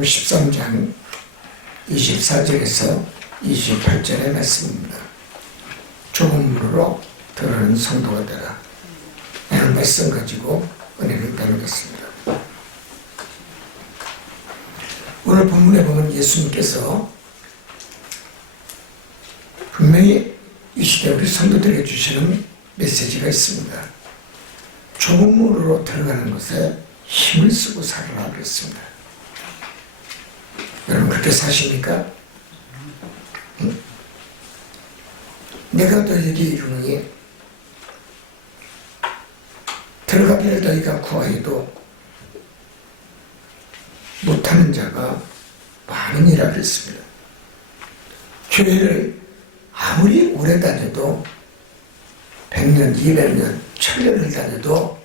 마태복음 13장 24절에서 28절의 말씀입니다. 좁은 문으로 들어가는 성도가 되라. 라는 말씀 가지고 은혜를 나누겠습니다. 오늘 본문에 보면 예수님께서 분명히 이 시대 우리 성도들에게 주시는 메시지가 있습니다. 좁은 문으로 들어가는 것에 힘을 쓰고 살아라 그랬습니다. 여러분 그렇게 사십니까? 응? 내가 너희에게 이르노니 들어가기를 너희가 구하여도 못하는 자가 많으니라 그랬습니다. 교회를 아무리 오래 다녀도 100년, 200년, 1000년을 다녀도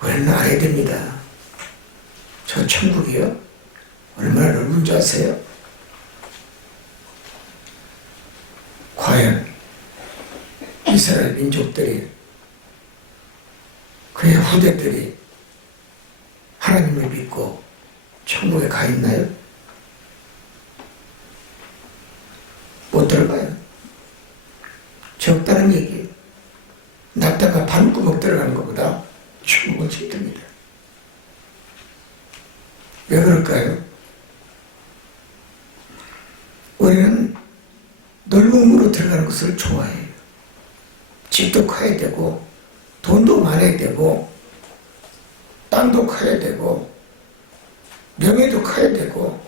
우리는 알아야 됩니다. 저 천국이요? 얼마나 넓은 줄 아세요? 과연 이스라엘 민족들이 그의 후대들이 하나님을 믿고 천국에 가 있나요? 못 들어가요. 적다는 얘기예요. 낙타가 반구멍 들어가는 것보다 천국은 힘듭니다. 왜 그럴까요? 우리는 넓은 문으로 들어가는 것을 좋아해요. 집도 커야 되고 돈도 많아야 되고 땅도 커야 되고 명예도 커야 되고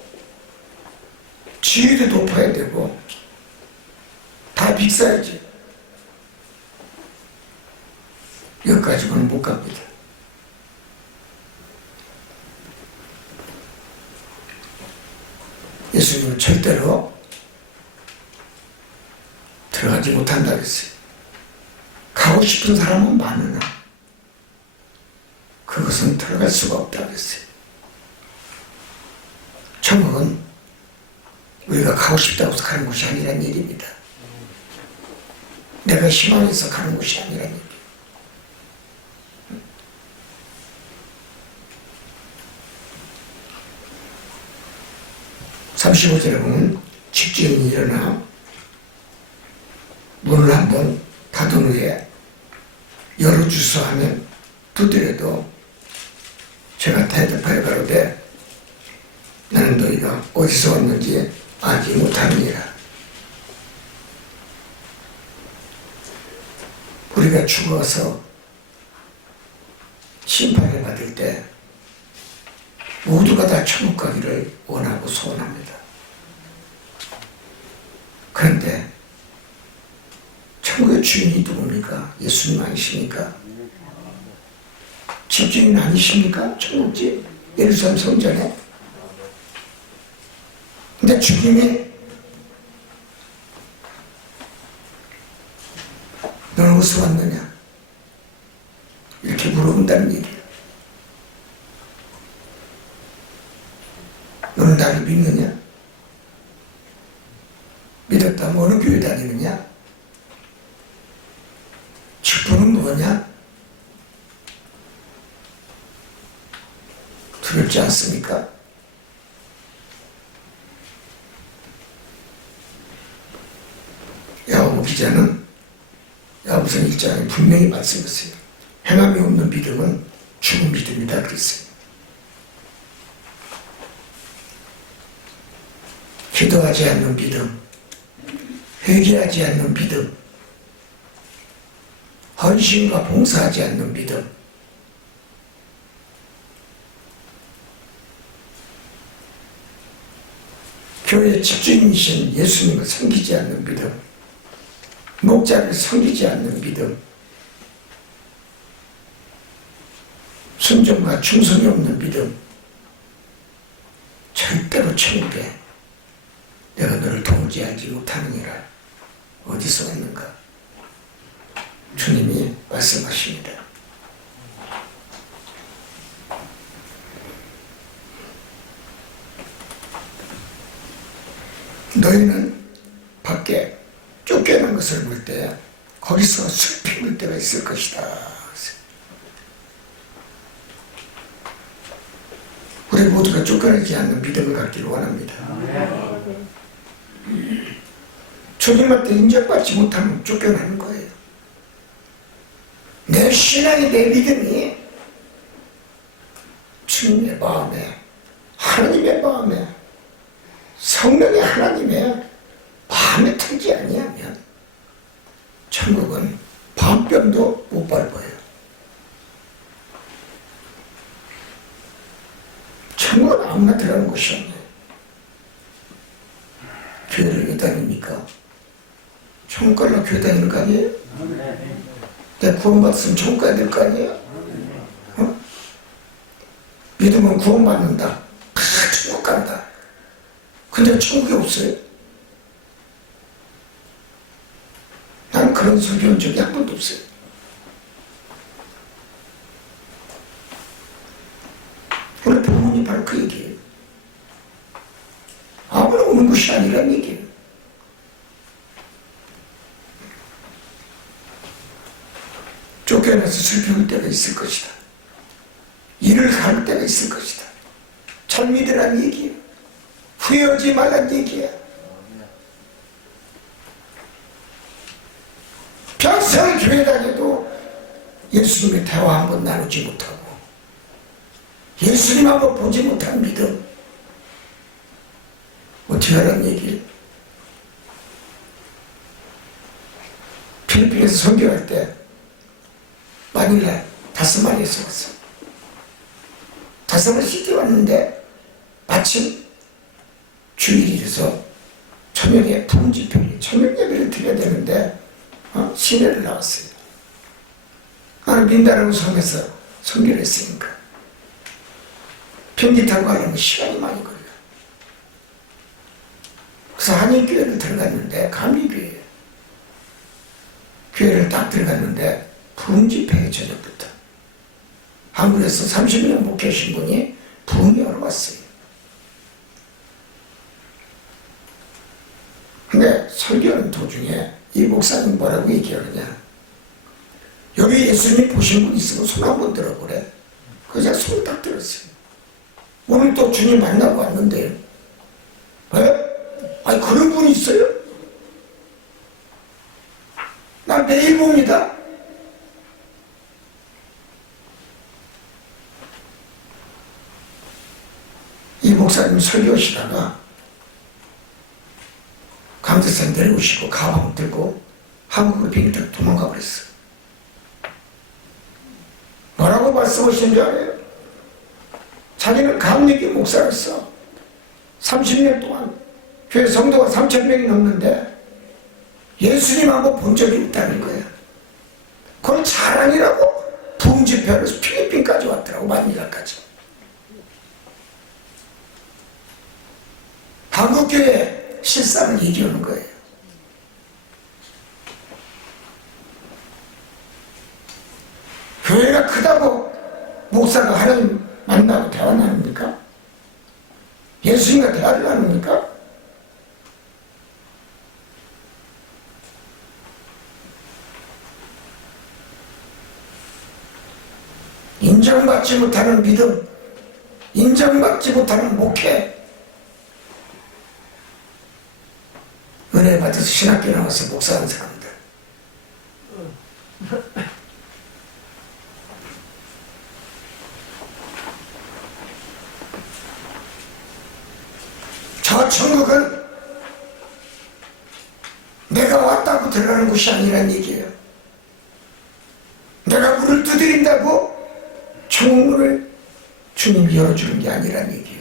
지위도 높아야 되고 다 비싸야지. 여기까지는 못 갑니다. 예수님은 절대로 들어가지 못한다 그랬어요. 가고 싶은 사람은 많으나 그것은 들어갈 수가 없다 그랬어요. 천국은 우리가 가고 싶다고 해서 가는 곳이 아니란 일입니다. 내가 희망해서 가는 곳이 아니란 일이에요. 35절에 보면 집주인이 일어나 문을 한번 닫은 후에 열어주소 하면 두드려도 제가 대답하여 가로되 나는 너희가 어디서 왔는지 알지 못하느니라. 우리가 죽어서 심판을 받을 때 모두가 다 천국 가기를 원하고 소원합니다. 그런데 천국의 주인이 누굽니까? 예수님 아니십니까? 집주인 아니십니까? 천국집 예루살렘 성전에. 근데 주님이 너는 어디서 왔느냐? 이렇게 물어본다는 얘기예요. 너는 나를 믿느냐? 믿었다면 어느 교회 다니느냐? 직분은 뭐냐? 두렵지 않습니까? 야고보 기자는 야고보서 1장에 분명히 말씀했어요. 행함이 없는 믿음은 죽은 믿음이다 그랬어요. 기도하지 않는 믿음, 회개하지 않는 믿음, 헌신과 봉사하지 않는 믿음, 교회 집주인이신 예수님을 섬기지 않는 믿음, 목자를 섬기지 않는 믿음, 순종과 충성이 없는 믿음, 절대로 천국에 내가 너를 통제하지 못하느니라. 어디서 왔는가? 주님이 말씀하십니다. 너희는 밖에 쫓겨난 것을 볼 때 거기서 슬피 울 때가 있을 것이다. 우리 모두가 쫓겨나지 않는 믿음을 갖기를 원합니다. 주님한테 인정받지 못하면 쫓겨나는 거예요. 내 신앙이, 내 믿음이 주님의 마음에, 하나님의 마음에, 성령의 하나님의 마음에 들지 아니하면 천국은 밤뼘도 못 밟아요. 천국은 아무나 들어가는 곳이 없네요. 교회를 왜 다닙니까? 천국 가려고 교회 다니는 거 아니에요? 내가 구원받았으면 천국 가야 될 거 아니에요? 어? 믿으면 구원받는다. 다 천국 간다. 근데 천국이 없어요? 나는 그런 설교한 적이 한 번도 없어요. 오늘 본문이 바로 그 얘기예요. 아무나 오는 것이 아니란 얘기예요. 쫓겨나서 슬플 때가 있을 것이다. 일을 가를 때가 있을 것이다. 잘 믿으란 얘기예요. 후회하지 말란 얘기야. 평생 교회 다녀도 예수님의 대화 한번 나누지 못하고 예수님 한번 보지 못한 믿음 어떻게 하란 얘기예요? 필리핀에서 선교할 때 마닐라 다스마니에서 왔어. 다스마니 시티 왔는데 마침 주일이라서 천명의 부흥집회를 천명 예배를 드려야 되는데 시내를 나왔어요. 나는 민다라고 섬에서 선교를 했으니까 비행기 타고 가려면 시간이 많이 걸려요. 그래서 한인교회를 들어갔는데 감리교회예요. 교회를 딱 들어갔는데 부흥집회에 저녁부터 한국에서 30년 목회하신 분이 부흥이 올라왔어요. 근데 설교하는 도중에 이 목사님 뭐라고 얘기하느냐, 여기 예수님 보신 분 있으면 손 한번 들어보래. 그래서 제가 손을 딱 들었어요. 오늘 또 주님 만나고 왔는데요. 왜? 아니 그런 분이 있어요? 나 매일 봅니다. 이 목사님 설교하시다가 강제선 내려오시고 가방 들고 한국으로 비행기 타고 도망가 버렸어요. 뭐라고 말씀하신 줄 알아요? 자기는 감리교 목사였어. 30년 동안 교회 성도가 3,000명이 넘는데 예수님 한번 본 적이 없다는 거야. 그걸 자랑이라고 부흥집회로 필리핀까지 왔더라고, 마닐라까지. 한국교회 실상을 얘기하는 거예요. 교회가 크다고 목사가 하나님 만나고 대화 나눕니까? 예수님과 대화를 나눕니까? 인정받지 못하는 믿음, 인정받지 못하는 목회, 은혜 받아서 신학교 나와서 목사하는 사람들, 저 천국은 내가 왔다고 들어가는 곳이 아니란 얘기예요. 내가 문을 두드린다고 천국문을 주님이 열어주는 게 아니란 얘기예요.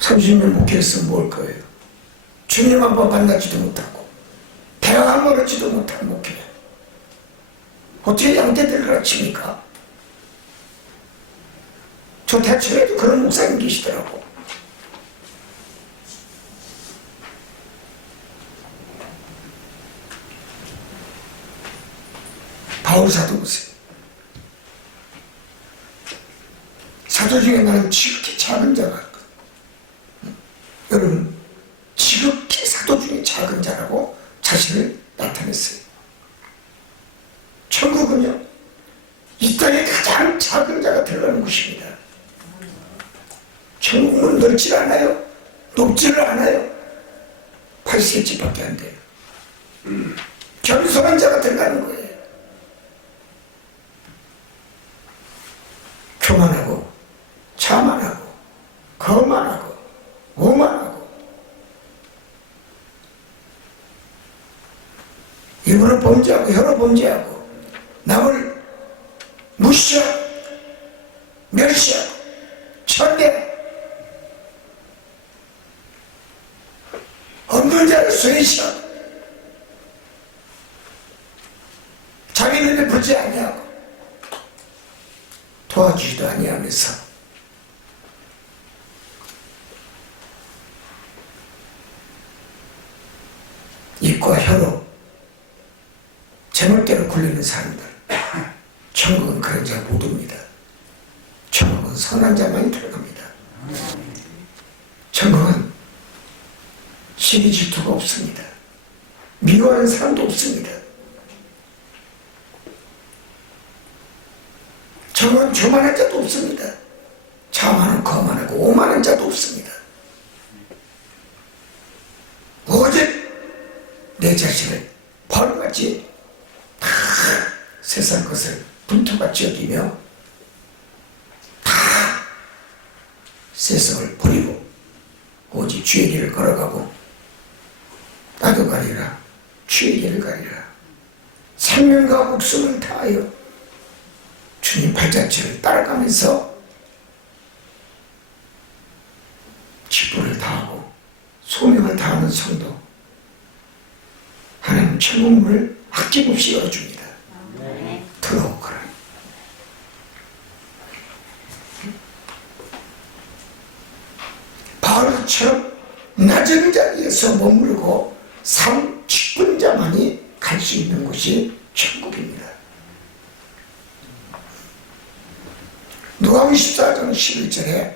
(30년) 목회했으면 뭘 거예요? 주님 한번 만나지도 못하고 대화 한번 하지도 못한 목회, 어떻게 양떼들을 가르칩니까? 저 대천에도 그런 목사님 계시더라고. 바울 사도 보세요. 사도 중에 나는 지극히 작은 자가 있거든. 여러분, 지극히 사도 중에 작은 자라고 자신을 나타냈어요. 이 땅에 가장 작은 자가 들어가는 곳입니다. 천국은 넓지 않아요. 높지를 않아요. 80cm밖에 안 돼요. 겸손한 자가 들어가는 거예요. 교만하고 자만하고 거만하고 오만하고 입으로 범죄하고 혀로 범죄하고 남을 무시하고 멸시하고 천대 없는 자를 쇠시하고 자기는 베풀지 아니하고 도와주지도 아니하면서 입과 혀로 제멋대로 굴리는 사람들, 천국은 그런 자 못 옵니다. 천국은 선한 자만이 들어갑니다. 천국은 시기 질투가 없습니다. 미워하는 사람도 없습니다. 천국은 교만한 자도 없습니다. 자만하고 거만하고 오만한 자도 없습니다. 오직 내 자신을 벌같이 다 세상 것을 분투같이 여기며 다 세상을 버리고 오직 주의 길을 걸어가고 나도 가리라 주의 길을 가리라 생명과 목숨을 다하여 주님 발자취를 따라가면서 직분을 다하고 소명을 다하는 성도 하나님 천국문을 아낌없이 열어줍니다. 들어오거라. 바울처럼 낮은 자리에서 머무르고 삶 깊은 자만이 갈 수 있는 곳이 천국입니다. 누가복음 14장 11절에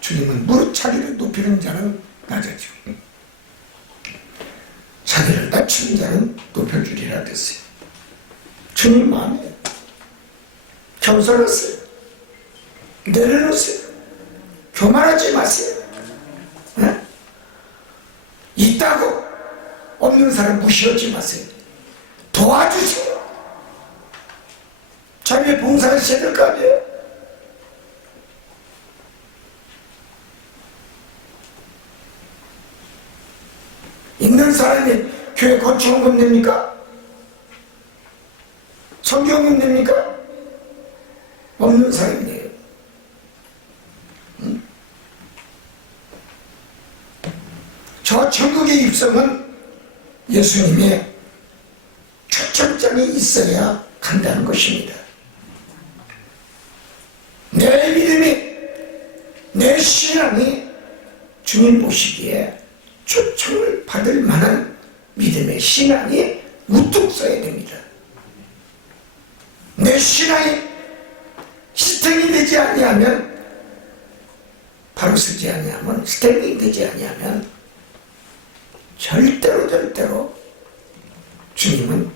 주님은 무릇 자기를 높이는 자는 낮아지고 자기를 낮추는 자는 높여주리라 됐어요. 주님 마음에 겸손하세요. 내려놓으세요. 교만하지 마세요. 네? 있다고 없는 사람 무시하지 마세요. 도와주세요. 자기의 봉사를 해야 될 거 아니에요? 있는 사람이 교회 건축원금 냅니까? 성경금 냅니까? 없는 사람이에요. 저 천국의 입성은 예수님의 초청장이 있어야 간다는 것입니다. 내 믿음이, 내 신앙이 주님 보시기에 초청을 받을 만한 믿음의 신앙이 우뚝 서야 됩니다. 내 신앙이 스탠딩 되지 아니하면, 바로 서지 아니하면, 스탠딩 되지 아니하면 절대로 주님은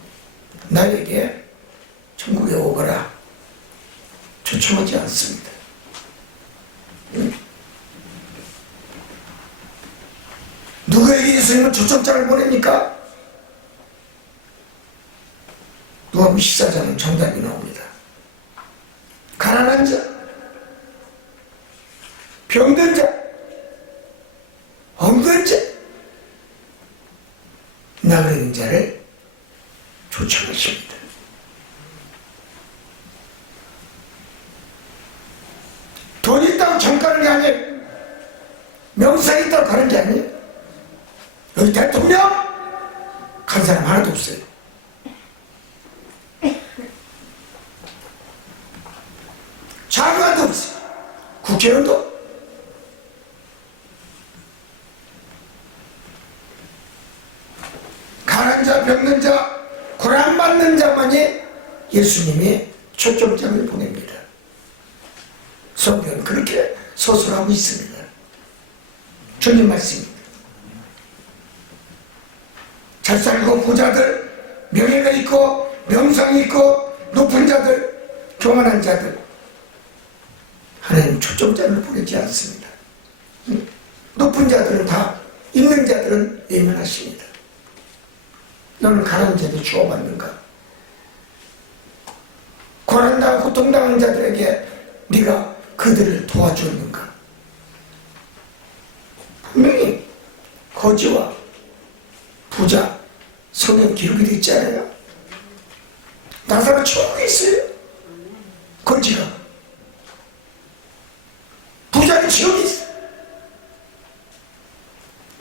나에게 천국에 오거라 초청하지 않습니다. 누구에게 예수님은 초청장을 보냅니까? 누가복음 14장은 정답이 나옵니다. 가난한 자, 병든 자, 없는 자, 나그네인 자를 초청하십니다. 돈 있다고 정 가는 게 아니에요. 명상 있다고 가는 게 아니에요. 여기 대통령 간 사람 하나도 없어요. 장관도 없어요. 국회의원도. 가난 자, 병든 자, 고난받는 자만이 예수님이 초청장을 보냅니다. 성경은 그렇게 서술하고 있습니다. 주님 말씀입니다. 잘 살고 부자들, 명예가 있고 명성이 있고 높은 자들, 교만한 자들 하나님 초점자를 보내지 않습니다. 높은 자들은 다, 있는 자들은 예민하십니다. 너는 가난한 자에게 주어받는가? 고난당하고 고통당한 자들에게 네가 그들을 도와주었는가? 분명히 거지와 부자 성경 기록이 되어 있지 않아요? 나사로 천국에 있어요. 거지가. 부자는 지옥에 있어요.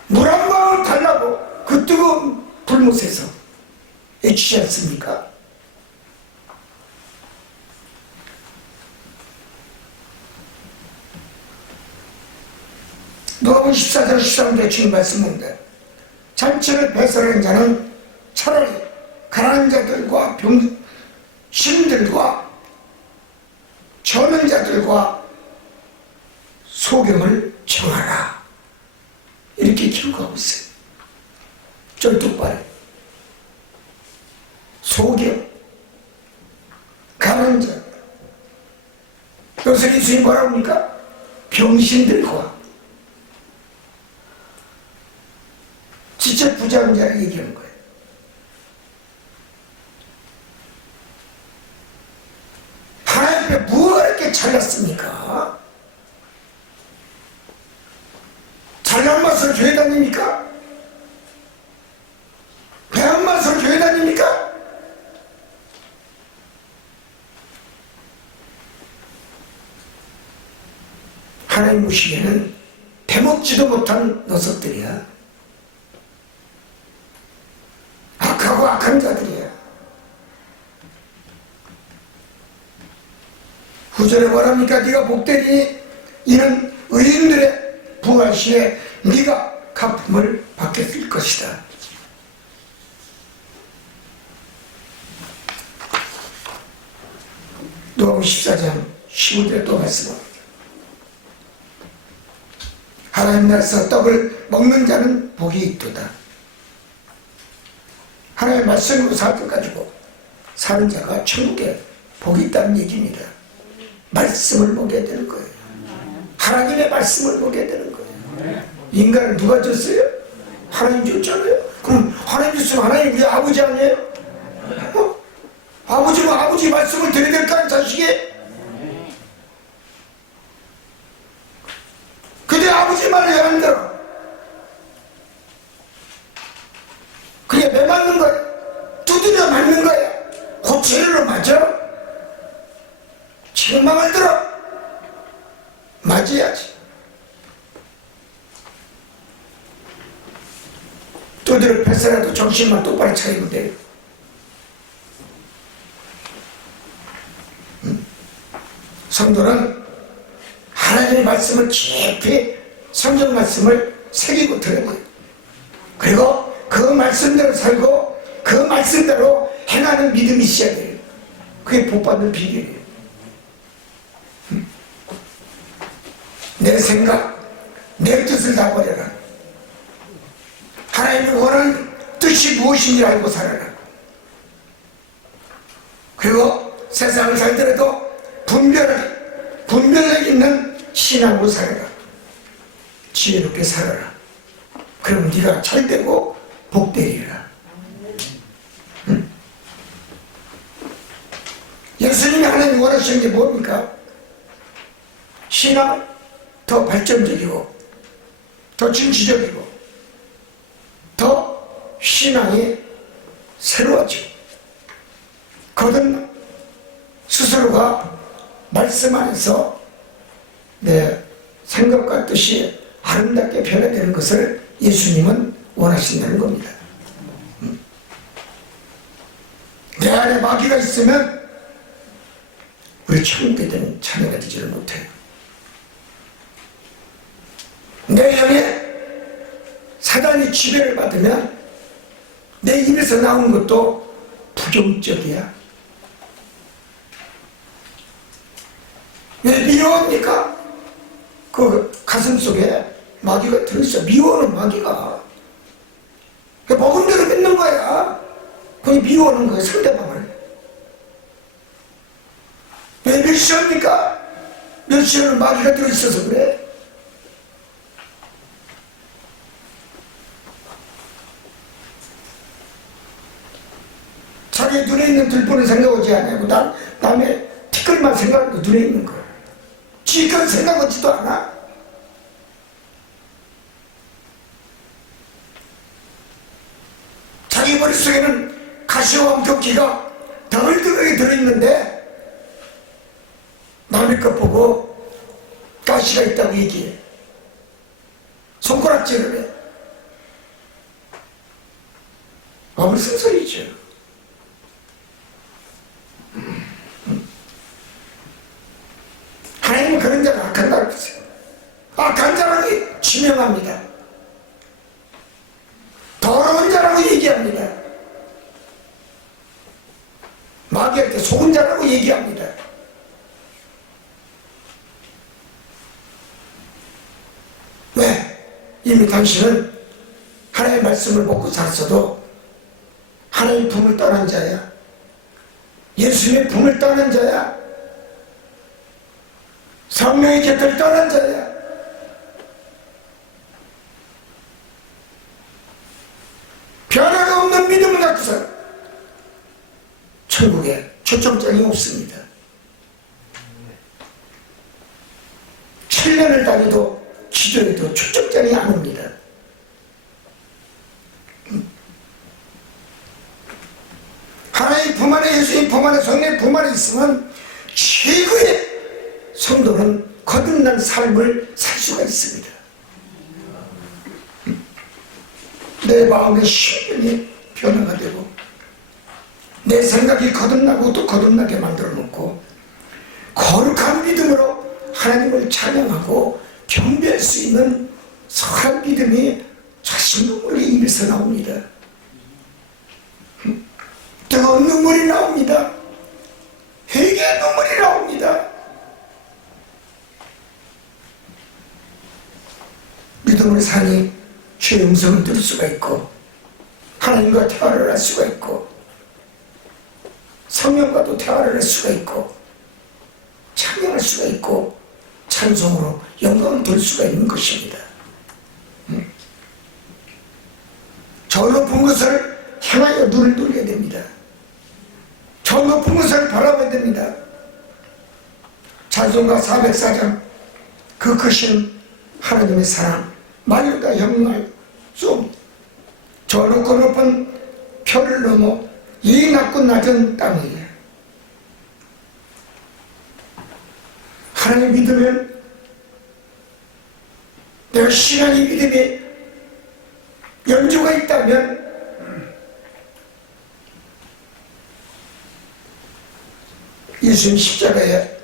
물 한 방울 달라고 그 뜨거운 불못에서 애취지 않습니까? 누가복음 14장 13절에 주님 말씀인데 잔치를 배설하는 자는 차라리 가난한 자들과 신들과 저는 자들과 소경을 청하라 이렇게 기록하고 있어요. 쫄뚝발에 소경, 가난한 자. 여기서 예수님이 뭐라고 합니까? 병신들과 진짜 부자인 자를 얘기하는 거예요. 하나님 앞에 뭐가 이렇게 잘났습니까? 잘난 맛으로 교회 다닙니까? 배한 맛으로 교회 다닙니까? 하나님 보시기에는 대먹지도 못한 녀석들이야. 악하고 악한 자들이야. 구절에 뭐랍니까? 네가 복되니 이는 의인들의 부활 시에 네가 갚음을 받게 될 것이다. 누가복음 14장 15절에 또 말씀합니다. 하나님 나라에서 떡을 먹는 자는 복이 있도다. 하나님의 말씀으로 살것 가지고 사는 자가 천국에 복이 있다는 얘기입니다. 말씀을 먹여야 되는 거예요. 하나님의 말씀을 먹여야 되는 거예요. 인간을 누가 줬어요? 하나님 줬잖아요. 그럼 하나님 줬으면 하나님 우리 아버지 아니에요? 아버지는 아버지 말씀을 드려야 될까 자식이? 근데 아버지 말을 왜 안 들어? 그게 왜 맞는 거야? 두드려 맞는 거야. 고체로 맞아? 책망을 들어? 맞아야지. 두드려 패서라도 정신만 똑바로 차리면 돼요. 성도는 하나님의 말씀을 깊이 성경 말씀을 새기고 들어야 돼요. 그리고 그 말씀대로 살고 그 말씀대로 행하는 믿음이 있어야 돼요. 그게 복받는 비결이에요. 내 생각, 내 뜻을 다 버려라. 하나님이 원하는 뜻이 무엇인지 알고 살아라. 그리고 세상을 살더라도 분별력 있는 신앙으로 살아라. 지혜롭게 살아라. 그럼 네가 잘되고 복되리라. 예수님이 하나님이 원하시는 게 뭡니까? 신앙 더 발전적이고 더 진취적이고 더 신앙이 새로워지고 거듭나 스스로가 말씀 안에서 내 생각과 뜻이 아름답게 변화되는 것을 예수님은 원하신다는 겁니다. 내 안에 마귀가 있으면 우리 천국에 대한 자녀가 되지를 못해요. 내 영에 사단이 지배를 받으면 내 입에서 나오는 것도 부정적이야. 왜 미워합니까? 그 가슴 속에 마귀가 들어있어. 미워하는 마귀가 먹은 대로 뱉는 거야. 그게 미워하는 거야, 상대방을. 왜 몇 시입니까? 몇 시에는 마귀가 들어있어서 그래? 자기 눈에 있는 들보는 생각하지 않고 남의 티끌만 생각하고 눈에 있는 거야. 지금 생각하지도 않아? 자기 머릿속에는 가시와 엄격기가 덩글덩글하게 들어있는데 남의 것 보고 가시가 있다고 얘기해. 손가락질을 해. 무슨 소리죠? 하나님은 그런 자가 악한다고 그러세요. 악한 자라고 지명합니다. 더러운 자라고 얘기합니다. 마귀한테 속은 자라고 얘기합니다. 왜? 이미 당신은 하나님의 말씀을 먹고 잤어도 하나님의 품을 떠난 자야. 예수님의 품을 떠난 자야. 성령의 곁을 떠난 자야. 변화가 없는 믿음을 갖고 살아. 천국에 초점장이 없습니다. 7년을 다녀도 기도해도 초점장이 안 옵니다. 하나님 품 안에, 예수님 품 안에, 성령의 품 안에 있으면 최고의 성도는 거듭난 삶을 살 수가 있습니다. 내 마음의 신분이 변화가 되고 내 생각이 거듭나고 또 거듭나게 만들어 놓고 거룩한 믿음으로 하나님을 찬양하고 경배할 수 있는 선한 믿음이 자신의 입에서 나옵니다. 뜨거운 눈물이 나옵니다. 회개의 눈물이 나옵니다. 믿음을 사니 주의 음성을 들을 수가 있고 하나님과 대화를 할 수가 있고 성령과도 대화를 할 수가 있고 찬양할 수가 있고 찬송으로 영광을 돌 수가 있는 것입니다. 저 높은 것을 향하여 눈을 돌려야 됩니다. 저 높은 것을 바라봐야 됩니다. 찬송가 404장 그 크신 하나님의 사랑 마늘과 형말 좀 저 높고 높은 별을 넘어 이 낮고 낮은 땅이에요. 하나님 믿으면 내가 신앙의 믿음에 연주가 있다면 예수님 십자가에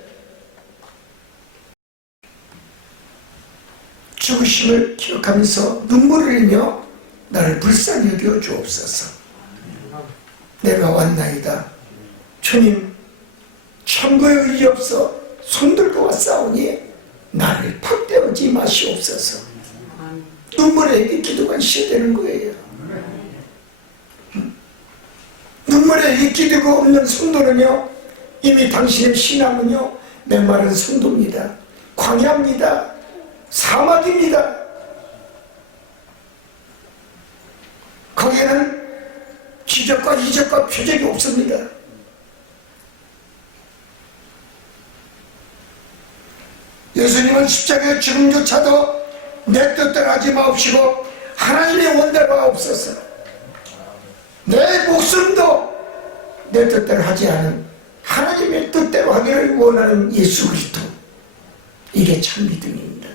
죽으심을 기억하면서 눈물을 흘리며 나를 불쌍히 여겨 주옵소서. 내가 왔나이다. 주님 천국에 의지 없어 손들고 왔사오니 나를 팍대우지 마시옵소서. 눈물에 이 기도가 시작되는 거예요. 눈물에 이 기도가 없는 성도는요 이미 당신의 신앙은요 메마른 성도입니다. 광야입니다. 사막입니다. 거기에는 기적과 이적과 표적이 없습니다. 예수님은 십자가의 죽음조차도 내 뜻대로 하지 마옵시고 하나님의 원대로 하옵소서. 내 목숨도 내 뜻대로 하지 않은 하나님의 뜻대로 하기를 원하는 예수 그리스도, 이게 참 믿음입니다.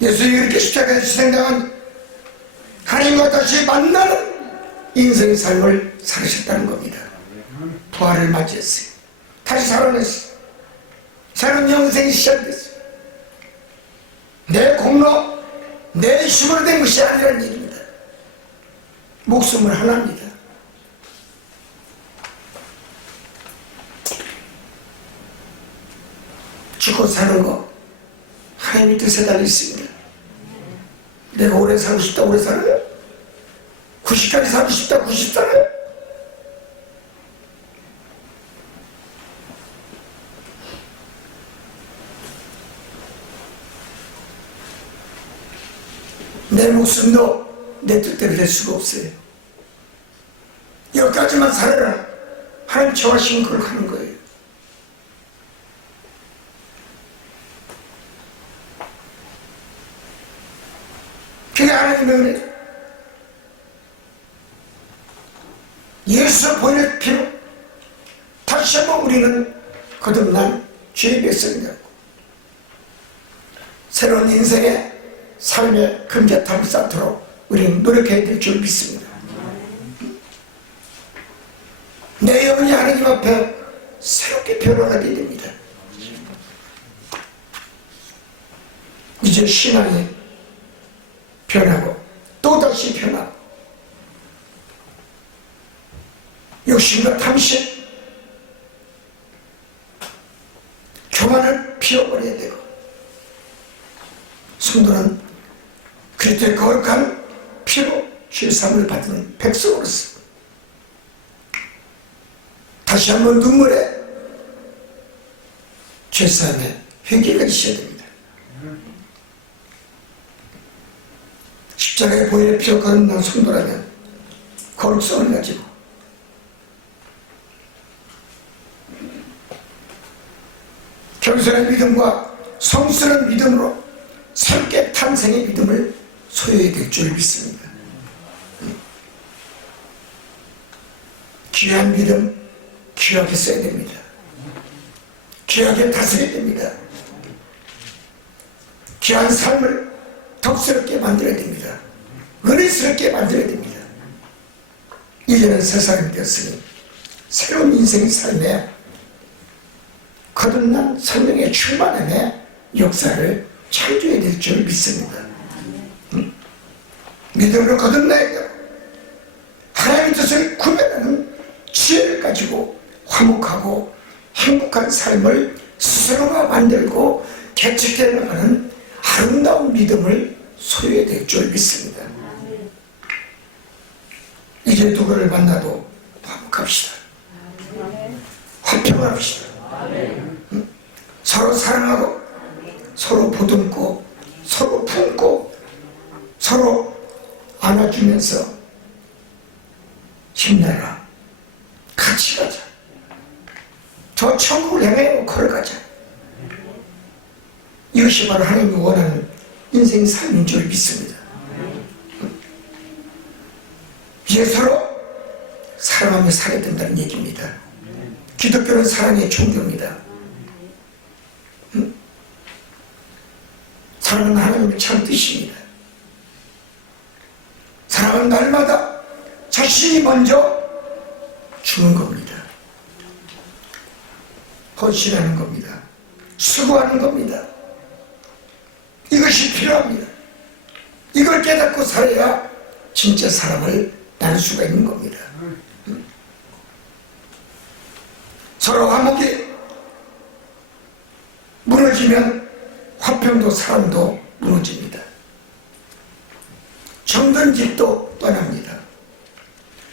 예수님이 이렇게 십자가에 희생당한 하나님과 다시 만나는 인생의 삶을 살으셨다는 겁니다. 부활을 맞이했어요. 다시 살아냈어요. 새로운 영생이 시작됐어요. 내 공로, 내 힘으로 된 것이 아니라는 일입니다. 목숨을 하나입니다. 죽고 사는 거 하나님의 뜻에 달려 있습니다. 내가 오래 살고 싶다, 오래 살아요. 90까지 살고 싶다, 90 살아요. 내 목숨도 내 뜻대로 될 수가 없어요. 여기까지만 살아라. 하나님 정하신 걸 하는 거예요. 그게 하나님의 은혜. 예수 보혈의 피로 다시 한번 우리는 거듭난 주의 백성이 되었고 새로운 인생의 삶의 금자탑을 쌓도록 우리는 노력해야 될 줄 믿습니다. 내 영혼이 하나님 앞에 새롭게 변화하게 됩니다. 이제 신앙이 변하고 또다시 변하고 욕심과 탐심, 교만을 피워버려야 되고 성도는 그리스도의 거룩한 피로 죄사함을 받는 백성으로서 다시 한번 눈물에 죄사함에 회개가 있어야 됩니다. 십자가의 보혈의 피로 거듭난 성도라면 거룩성을 가지고 겸손한 믿음과 성스러운 믿음으로 새롭게 탄생의 믿음을 소유해야 될 줄 믿습니다. 귀한 믿음 귀하게 써야 됩니다. 귀하게 다스려야 됩니다. 귀한 삶을 덕스럽게 만들어야 됩니다. 은혜스럽게 만들어야 됩니다. 이제는 새 사람이 되었으니 새로운 인생의 삶에 거듭난 성령의 충만함의 역사를 창조해야 될 줄 믿습니다. 믿음으로 거듭나야 되고 하나님의 뜻을 구별하는 지혜를 가지고 화목하고 행복한 삶을 스스로가 만들고 개척해 나가는 아름다운 믿음을 소유해야 될 줄 믿습니다. 이제 누구를 만나도 화목합시다. 화평합시다. 서로 사랑하고 서로 보듬고 서로 품고 서로 안아주면서 힘내라. 같이 가자. 저 천국을 향해 걸어가자. 이것이 바로 하나님이 원하는 인생의 삶인 줄 믿습니다. 이제 서로 사랑하며 살아야 된다는 얘기입니다. 기독교는 사랑의 종교입니다. 사랑은 하나님의 참 뜻입니다. 사랑은 날마다 자신이 먼저 주는 겁니다. 헌신하는 겁니다. 수고하는 겁니다. 이것이 필요합니다. 이걸 깨닫고 살아야 진짜 사랑을 나눌 수가 있는 겁니다. 서로 화목이 무너지면 화평도 사람도 무너집니다. 정든 집도 떠납니다.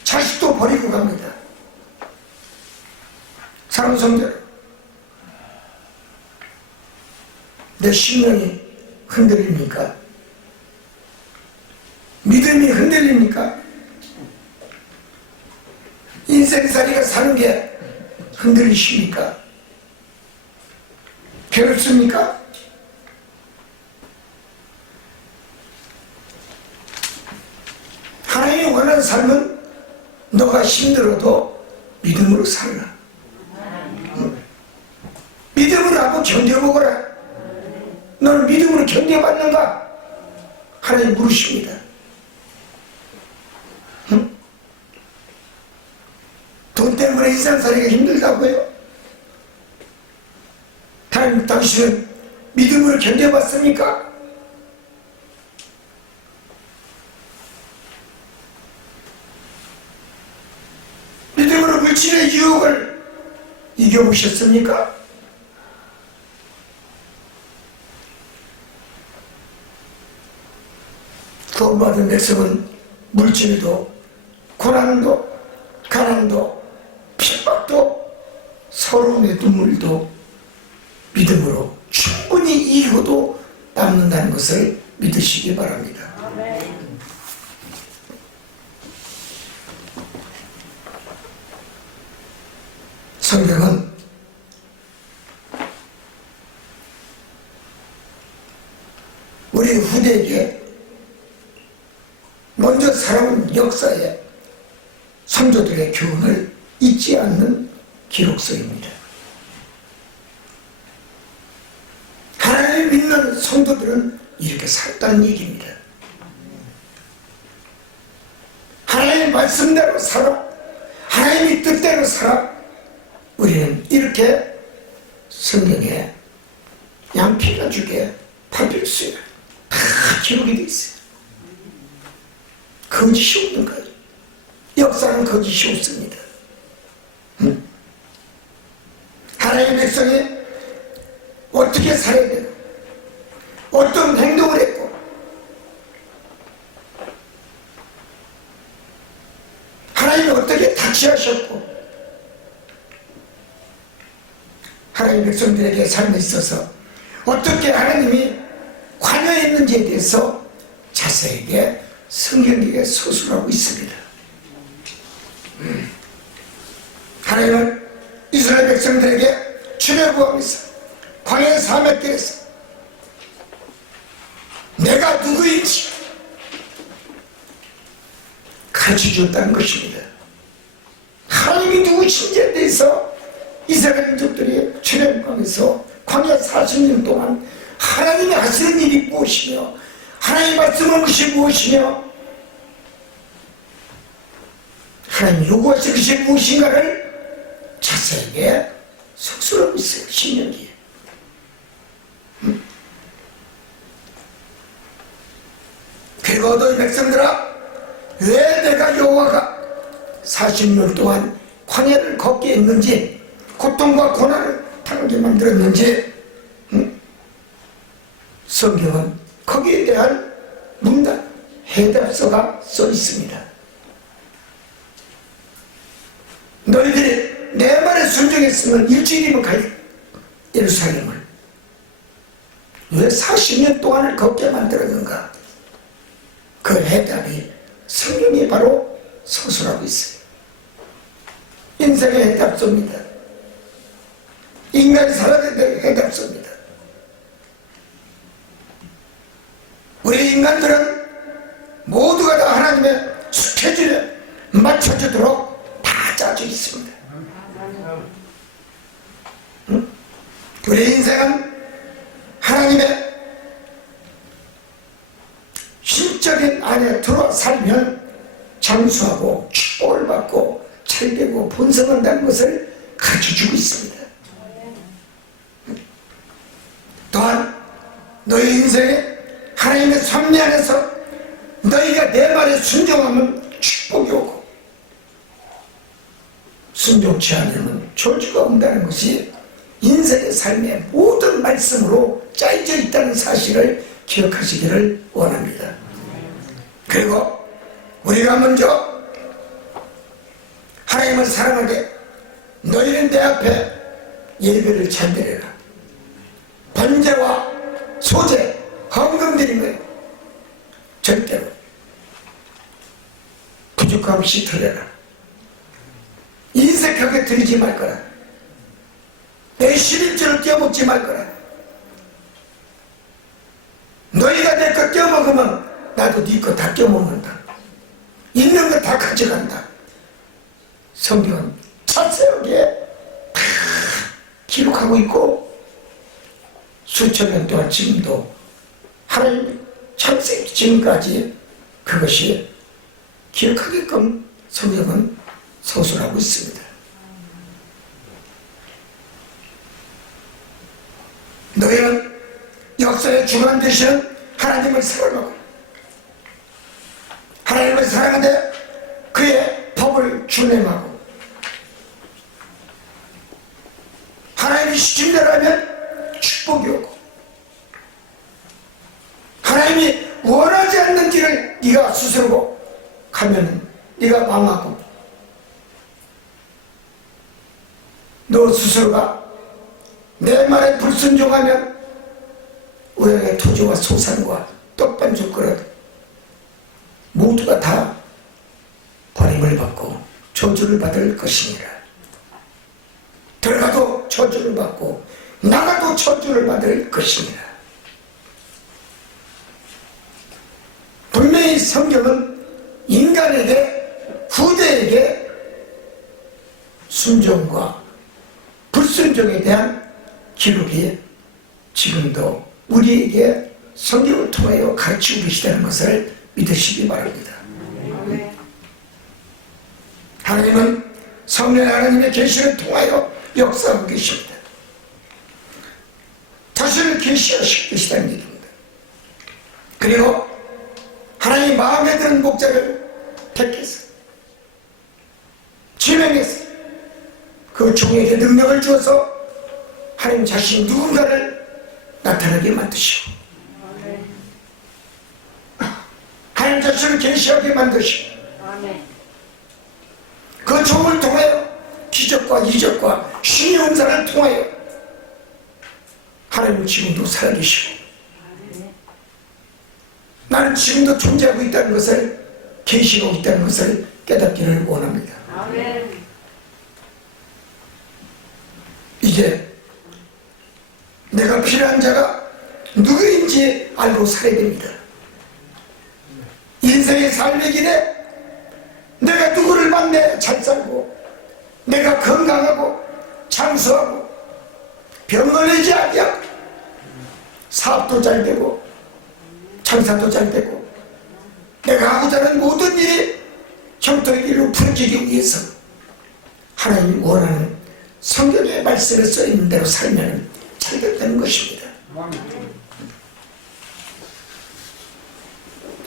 자식도 버리고 갑니다. 사랑하는 성도, 내 신령이 흔들립니까? 믿음이 흔들립니까? 인생살이가 사는 게 흔들리십니까? 괴롭습니까? 하나님이 원하는 삶은 너가 힘들어도 믿음으로 살라. 믿음으로 한번 견뎌보거라. 너는 믿음으로 견뎌봤는가? 하나님 물으십니다. 돈 때문에 인생살이가 힘들다고요? 하나님, 당신은 믿음으로 견뎌봤습니까? 믿음으로 물질의 유혹을 이겨보셨습니까? 구원받은 백성은 물질도 고난도 가난도 핍박도 서러움의 눈물도 믿음으로 충분히 이기고도 남는다는 것을 믿으시기 바랍니다. 성경은 우리 후대에게 먼저 살아온 역사에 선조들의 교훈을 잊지 않는 기록서입니다. 하나님을 믿는 성도들은 이렇게 살았다는 얘기입니다. 하나님의 말씀대로 살아, 하나님의 뜻대로 살아. 우리는 이렇게 성경에 양피가 주게 파필수에 다 기록이 되어 있어요. 거짓이 없는 거예요. 역사는 거짓이 없습니다. 하나님의 백성이 어떻게 살아야 되고 어떤 행동을 했고 하나님이 어떻게 닥치하셨고 하나님의 백성들에게 삶에 있어서 어떻게 하나님이 관여했는지에 대해서 자세하게 성경에 서술하고 있습니다. 하나님은 이스라엘 백성들에게 출애굽하면서 광야 사막길에서 내가 누구인지 가르쳐줬다는 것입니다. 하나님이 누구신지에 대해서 이스라엘 민족들이 출애굽하면서 광야 40년 동안 하나님이 하시는 일이 무엇이며 하나님의 말씀은 것이 무엇이며 하나님이 요구하시는 것이 무엇인가를 자세하게 석술하고 있어요. 신명기에. 그리고 너희 백성들아, 왜 내가 여호와가 40년 동안 광야를 걷게 했는지, 고통과 고난을 당하게 만들었는지, 성경은 거기에 대한 문답, 해답서가 써 있습니다. 너희들이 내 말에 순종했으면 일주일이면 갈 예루살렘을 왜 40년 동안을 걷게 만들었는가? 그 해답이 성경이 바로 서술하고 있어요. 인생의 해답서입니다. 인간이 살아야 될 해답서입니다. 우리 인간들은 모두가 다 하나님의 스케줄에 맞춰주도록 다 짜져 있습니다. 우리 인생은 하나님의 신적인 안에 들어 살면 장수하고 축복을 받고 잘되고 번성한다는 것을 가르쳐주고 있습니다. 또한 너희 인생에 하나님의 섭리 안에서 너희가 내 말에 순종하면 축복이 오고 순종치 않으면 저주가 온다는 것이 인생의 삶의 모든 말씀으로 짜여져 있다는 사실을 기억하시기를 원합니다. 그리고 우리가 먼저 하나님을 사랑하게 너희는 내 앞에 예배를 찬드리라. 번제와 소제, 헌금 드림을 절대로 부족함 없이 드려라. 인색하게 드리지 말 거라. 내 11조를 떼어먹지 말 거라. 너희가 내 것 떼어먹으면 나도 네 거 다 떼어먹는다. 있는 거 다 가져간다. 성경은 자세하게 다 기록하고 있고 수천 년 동안 지금도 하나님 창세기 지금까지 그것이 기억하게끔 성경은 서술하고 있습니다. 너희는 역사의 주관 되시는 하나님을 사랑하고 하나님을 사랑하되 그의 법을 준행하고 하나님이 시킨대로 하면 축복이 오고 하나님이 원하지 않는 길을 네가 스스로 가면 네가 망하고 너 스스로가 내 말에 불순종하면 우리의 토지와 소산과 떡반죽 그릇 모두가 다 버림을 받고 저주를 받을 것이니라. 저주를 받고 나가도 저주를 받을 것입니다. 분명히 성경은 인간에게, 후대에게 순종과 불순종에 대한 기록이 지금도 우리에게 성경을 통하여 가르치고 계시다는 것을 믿으시기 바랍니다. 하나님은 성령 하나님의 계시를 통하여 역사하고 계십니다. 자신을 계시하시고 계시다는 얘기입니다. 그리고 하나님 마음에 드는 목자를 택해서 지명해서 그 종에게 능력을 주어서 하나님 자신 누군가를 나타나게 만드시고 하나님 자신을 계시하게 만드시고 그 종을 통하여 기적과 이적과 신의 은사를 통하여 하나님 지금도 살아계시고 나는 지금도 존재하고 있다는 것을 계시하고 있다는 것을 깨닫기를 원합니다. 이제 내가 필요한 자가 누구인지 알고 살아야 됩니다. 인생의 삶의 길에 내가 누구를 만나야 잘 살고 내가 건강하고 장수하고 병 걸리지 않냐 사업도 잘 되고 장사도 잘 되고 내가 하고자 하는 모든 일이 형통의 길로 풀어지기 위해서 하나님 원하는 성경의 말씀에 써있는 대로 살면 잘 된다는 것입니다.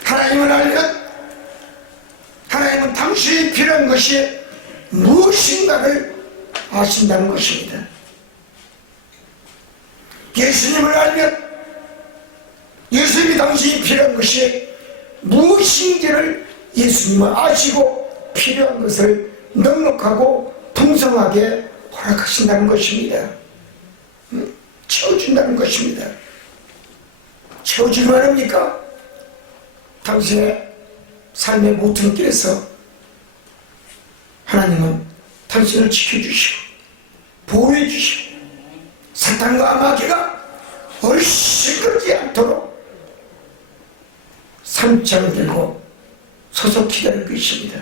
하나님을 알면 하나님은 당신이 필요한 것이 무엇인가를 아신다는 것입니다. 예수님을 알면 예수님이 당신이 필요한 것이 무엇인지를 예수님은 아시고 필요한 것을 넉넉하고 풍성하게 허락하신다는 것입니다. 채워준다는 것입니다. 채워주기만 합니까? 당신의 삶의 모든 길에서 하나님은 당신을 지켜주시고 보호해주시고 사탄과 마귀가 얼씬거리지 않도록 삼창을 들고 서서 기다릴 것입니다.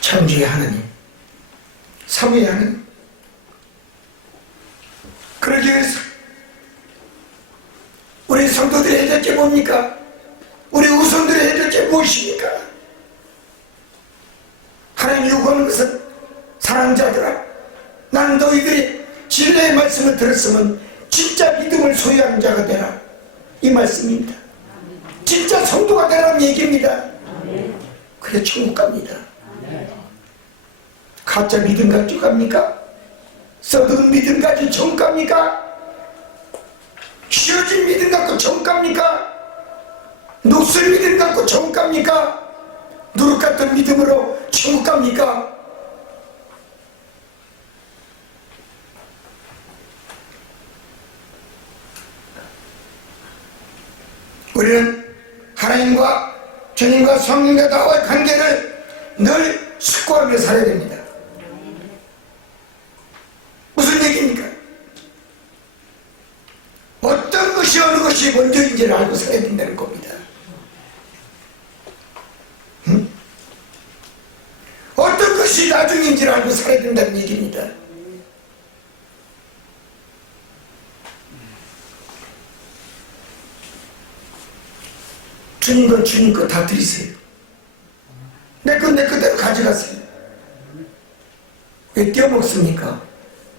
창조의 하나님, 사부의 하나님, 그러기 위해서 우리 성도들이 해야 될 게 뭡니까? 우리 후손들이 해야 될 게 무엇입니까? 하나님 요구하는 것은 사랑하는 자들아, 나는 너희들이 진리의 말씀을 들었으면 진짜 믿음을 소유하는 자가 되라, 이 말씀입니다. 진짜 성도가 되라는 얘기입니다. 그래 천국 갑니다. 가짜 믿음 가지고 갑니까? 썩은 믿음 가지고 천국 갑니까? 휘어진 믿음 갖고 천국 갑니까? 녹슬 믿음 갖고 천국 갑니까? 누룩 같은 믿음으로 천국 갑니까? 우리는 하나님과 주님과 성령과 나와의 관계를 늘 숙고하며 살아야 됩니다. 무슨 얘기입니까? 어떤 것이 어느 것이 먼저인지를 알고 살아야 된다는 겁니다. 어떤 것이 나중인지를 알고 살아야 된다는 얘기입니다. 주님 건 주님 거 다 드리세요. 내 건 내 그대로 가져가세요. 왜 떼어먹습니까?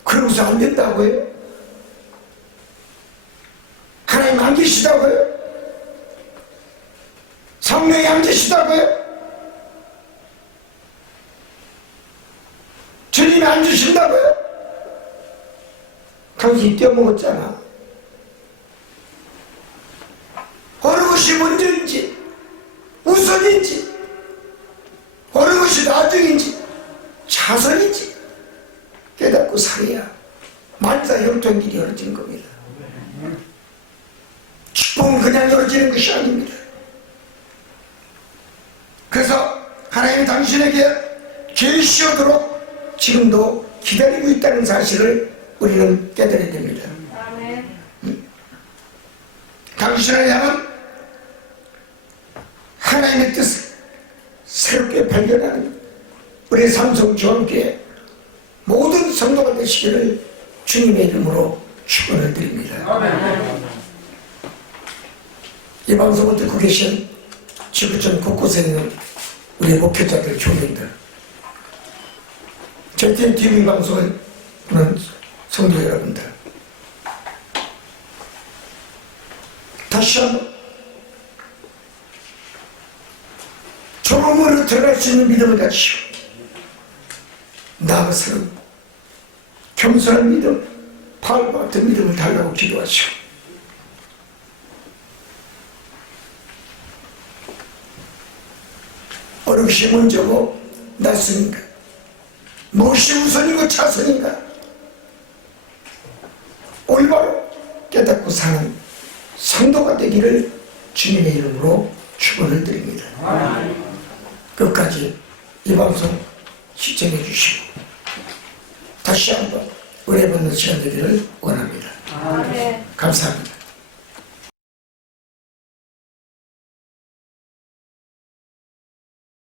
그러고서 안 된다고요? 하나님 안 계시다고요? 성령이 안 계시다고요? 주님이 안 주신다고요? 당신이 떼어먹었잖아. 어느 것이 먼저인지 우선인지 어느 것이 나중인지 차선인지 깨닫고 살아야 만사 형통의 길이 열어지는 겁니다. 축복은 그냥 열어지는 것이 아닙니다. 그래서 하나님이 당신에게 계시오도록 지금도 기다리고 있다는 사실을 우리는 깨달아야 됩니다. 당신을 향한 하나님의 뜻을 새롭게 발견하는 우리 삼성중앙교회 모든 성도가 되시기를 주님의 이름으로 축원을 드립니다. 이 방송을 듣고 계신 지구촌 곳곳에 있는 우리 목회자들, 교민들, JTN TV 방송을 보는 성도 여러분들, 다시 한번 조금으로 들어갈 수 있는 믿음을 가지시고 나아가서는 겸손한 믿음, 바울과 같은 믿음을 달라고 기도하시고 어렵시 먼저고 낯선인가? 무엇이 우선이고 차선인가? 올바로 깨닫고 사는 성도가 되기를 주님의 이름으로 축원을 드립니다. 끝까지 이 방송 시청해 주시고 다시 한번 은혜 받는 시간 되기를 원합니다. 감사합니다.